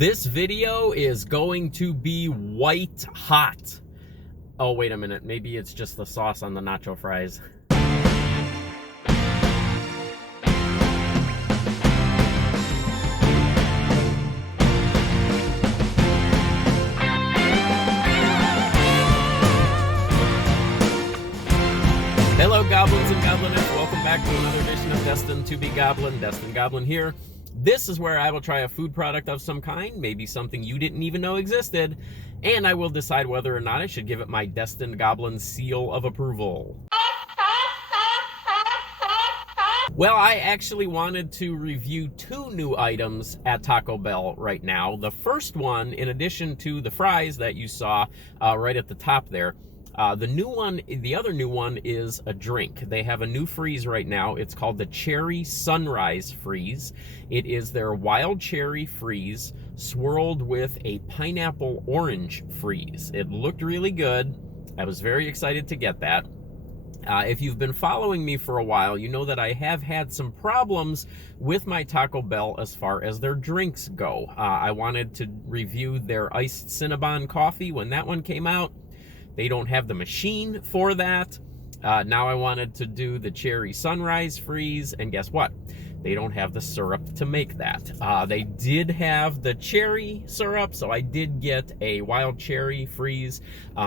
This video is going to be white hot. Oh, wait a minute. Maybe it's just the sauce on the nacho fries. Hello, goblins and goblinettes. Welcome back to another edition of Destined to be Goblin. Destined Goblin here. This is where I will try a food product of some kind, maybe something you didn't even know existed, and I will decide whether or not I should give it my Destined Goblin seal of approval. Well, I actually wanted to review two new items at Taco Bell right now. The first one, in addition to the fries that you saw right at the top there, the other new one is a drink. They have a new freeze right now. It's called the Cherry Sunrise Freeze. It is their wild cherry freeze swirled with a pineapple orange freeze. It looked really good. I was very excited to get that. If you've been following me for a while, you know that I have had some problems with my Taco Bell as far as their drinks go. I wanted to review their iced Cinnabon coffee when that one came out. They don't have the machine for that. Now I wanted to do the Cherry Sunrise Freeze, and guess what? They don't have the syrup to make that. They did have the cherry syrup, so I did get a wild cherry freeze.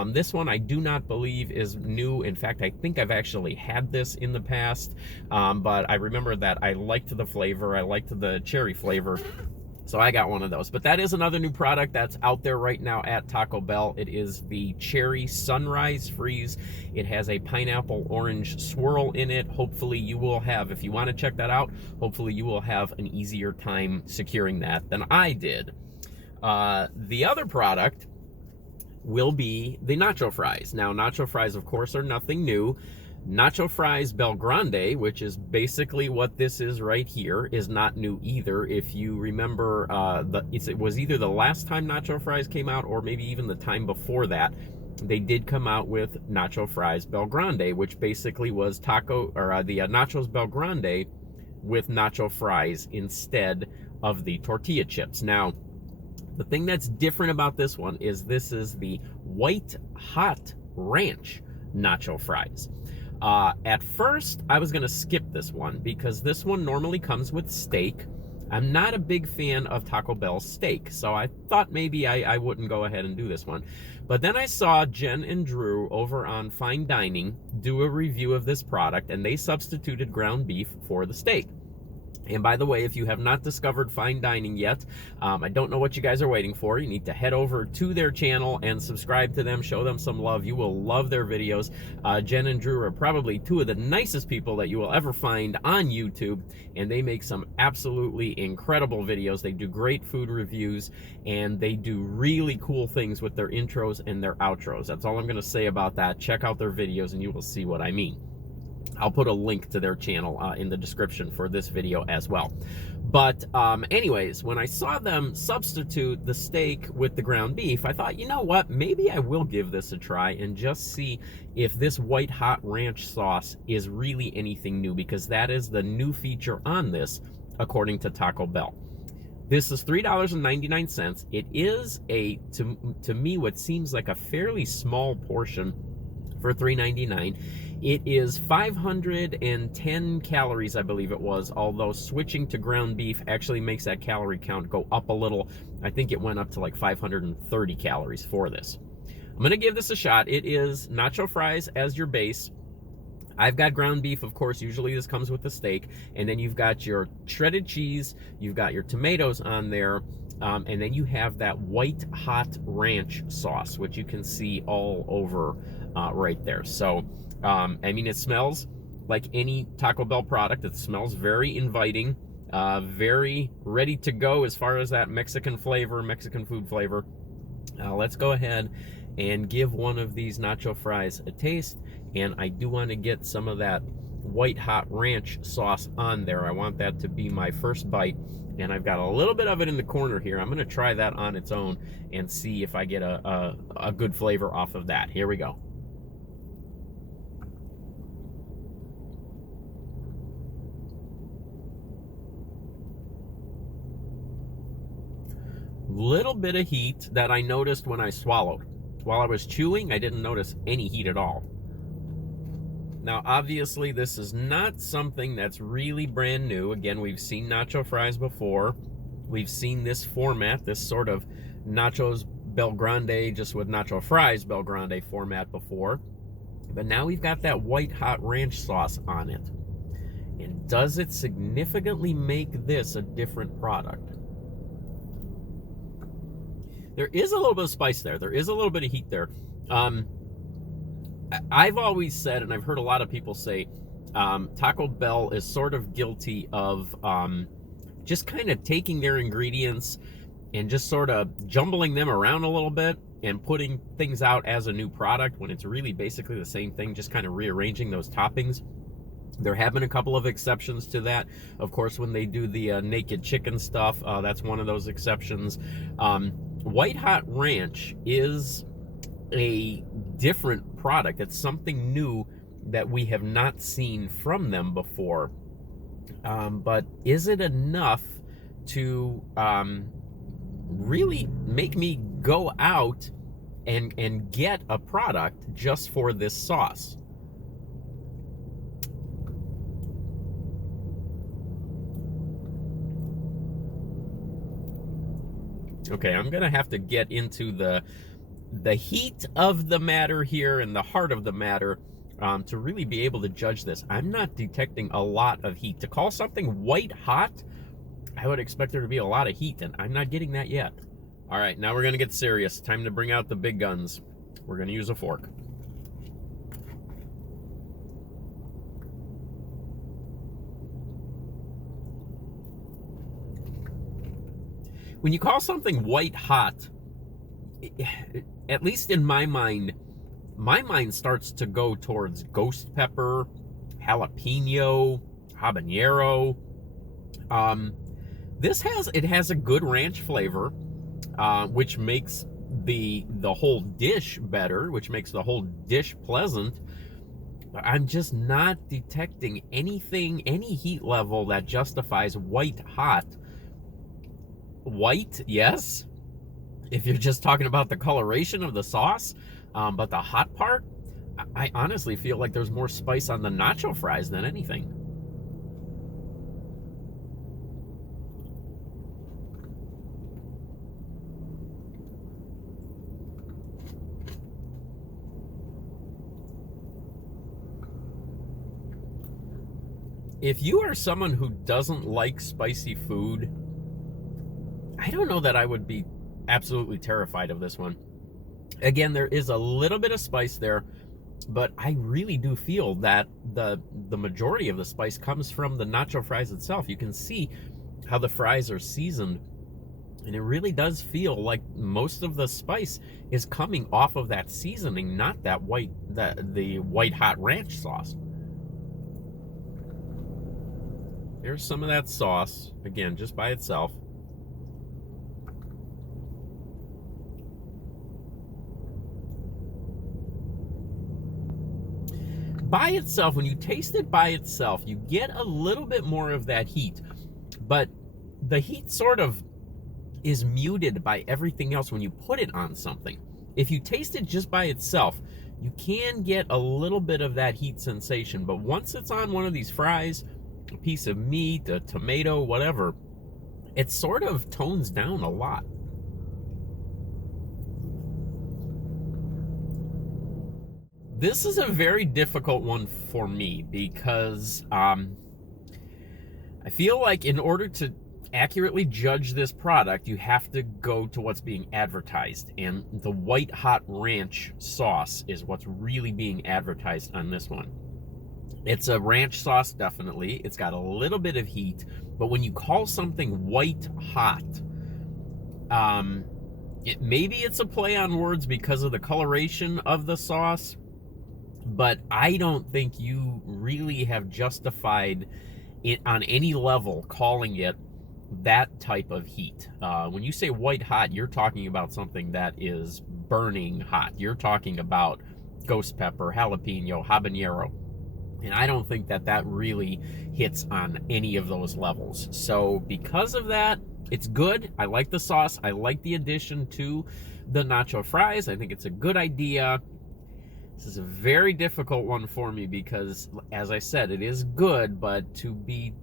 This one I do not believe is new. In fact, I think I've actually had this in the past, but I remember that I liked the flavor. I liked the cherry flavor. So I got one of those. But that is another new product that's out there right now at Taco Bell. It is the Cherry Sunrise Freeze. It has a pineapple orange swirl in it. Hopefully you will have, if you want to check that out, hopefully you will have an easier time securing that than I did. The other product will be the Nacho Fries. Now, Nacho Fries, of course, are nothing new. Nacho Fries Bel Grande, which is basically what this is right here, is not new either. If you remember, it was either the last time Nacho Fries came out or maybe even the time before that. They did come out with Nacho Fries Bel Grande, which basically was the Nachos Bel Grande with nacho fries instead of the tortilla chips. Now, the thing that's different about this one is this is the white hot ranch nacho fries. At first, I was going to skip this one because this one normally comes with steak. I'm not a big fan of Taco Bell steak, so I thought maybe I wouldn't go ahead and do this one. But then I saw Jen and Drew over on Fein Dining do a review of this product, and they substituted ground beef for the steak. And by the way, if you have not discovered Fein Dining yet, I don't know what you guys are waiting for. You need to head over to their channel and subscribe to them. Show them some love. You will love their videos. Jen and Drew are probably two of the nicest people that you will ever find on YouTube, and they make some absolutely incredible videos. They do great food reviews, and they do really cool things with their intros and their outros. That's all I'm going to say about that. Check out their videos, and you will see what I mean. I'll put a link to their channel in the description for this video as well. But anyways, when I saw them substitute the steak with the ground beef, I thought, you know what, maybe I will give this a try and just see if this white hot ranch sauce is really anything new, because that is the new feature on this, according to Taco Bell. This is $3.99. It is to me, what seems like a fairly small portion for $3.99. It is 510 calories, I believe it was, although switching to ground beef actually makes that calorie count go up a little. I think it went up to like 530 calories for this. I'm going to give this a shot. It is nacho fries as your base. I've got ground beef, of course. Usually this comes with the steak. And then you've got your shredded cheese. You've got your tomatoes on there. And then you have that white hot ranch sauce, which you can see all over right there. So, I mean, it smells like any Taco Bell product. It smells very inviting, very ready to go as far as that Mexican flavor, Mexican food flavor. Let's go ahead and give one of these nacho fries a taste. And I do want to get some of that white hot ranch sauce on there. I want that to be my first bite. And I've got a little bit of it in the corner here. I'm going to try that on its own and see if I get a good flavor off of that. Here we go. little bit of heat that I noticed when I swallowed. While I was chewing, I didn't notice any heat at all. Now, obviously, this is not something that's really brand new. Again, we've seen nacho fries before. We've seen this format, this sort of nachos Bel Grande, just with nacho fries Bel Grande format before. But now we've got that white hot ranch sauce on it. And does it significantly make this a different product? There is a little bit of spice there. There is a little bit of heat there. I've always said, and I've heard a lot of people say, Taco Bell is sort of guilty of just kind of taking their ingredients and just sort of jumbling them around a little bit and putting things out as a new product when it's really basically the same thing, just kind of rearranging those toppings. There have been a couple of exceptions to that. Of course, when they do the naked chicken stuff, that's one of those exceptions. White Hot Ranch is a different product. It's something new that we have not seen from them before. But is it enough to really make me go out and get a product just for this sauce? Okay, I'm gonna have to get into the heat of the matter here and the heart of the matter to really be able to judge this. I'm not detecting a lot of heat. To call something white hot, I would expect there to be a lot of heat, and I'm not getting that yet. All right, now we're gonna get serious. Time to bring out the big guns. We're gonna use a fork. When you call something white hot, at least in my mind starts to go towards ghost pepper, jalapeno, habanero. It has a good ranch flavor, which makes the whole dish better, which makes the whole dish pleasant. But I'm just not detecting any heat level that justifies white hot. White, yes, if you're just talking about the coloration of the sauce, but the hot part, I honestly feel like there's more spice on the nacho fries than anything. If you are someone who doesn't like spicy food, I don't know that I would be absolutely terrified of this one. Again, there is a little bit of spice there, but I really do feel that the majority of the spice comes from the nacho fries itself. You can see how the fries are seasoned, and it really does feel like most of the spice is coming off of that seasoning, not that the white hot ranch sauce. There's some of that sauce, again, just by itself. By itself, when you taste it by itself, you get a little bit more of that heat, but the heat sort of is muted by everything else when you put it on something. If you taste it just by itself, you can get a little bit of that heat sensation, but once it's on one of these fries, a piece of meat, a tomato, whatever, it sort of tones down a lot. This is a very difficult one for me because I feel like in order to accurately judge this product, you have to go to what's being advertised. And the white hot ranch sauce is what's really being advertised on this one. It's a ranch sauce, definitely. It's got a little bit of heat. But when you call something white hot, maybe it's a play on words because of the coloration of the sauce. But I don't think you really have justified it on any level calling it that type of heat. When you say white hot, you're talking about something that is burning hot. You're talking about ghost pepper, jalapeno, habanero. And I don't think that really hits on any of those levels. So because of that, It's good. I like the sauce. I like the addition to the nacho fries. I think it's a good idea. This is a very difficult one for me because, as I said, it is good, but to be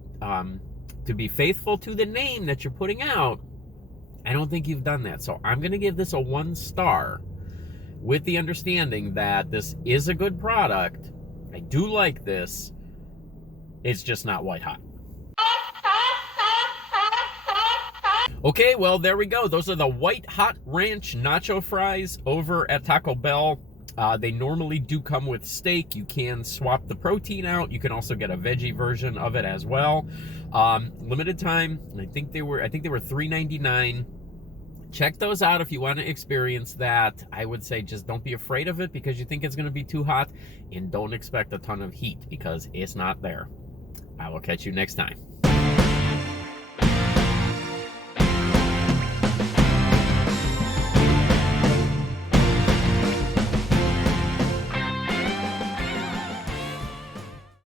faithful to the name that you're putting out, I don't think you've done that. So I'm going to give this a 1 star with the understanding that this is a good product. I do like this. It's just not white hot. Okay, well, there we go. Those are the white hot ranch nacho fries over at Taco Bell. They normally do come with steak. You can swap the protein out. You can also get a veggie version of it as well. Limited time. I think they were $3.99. Check those out if you want to experience that. I would say just don't be afraid of it because you think it's going to be too hot, and don't expect a ton of heat because it's not there. I will catch you next time.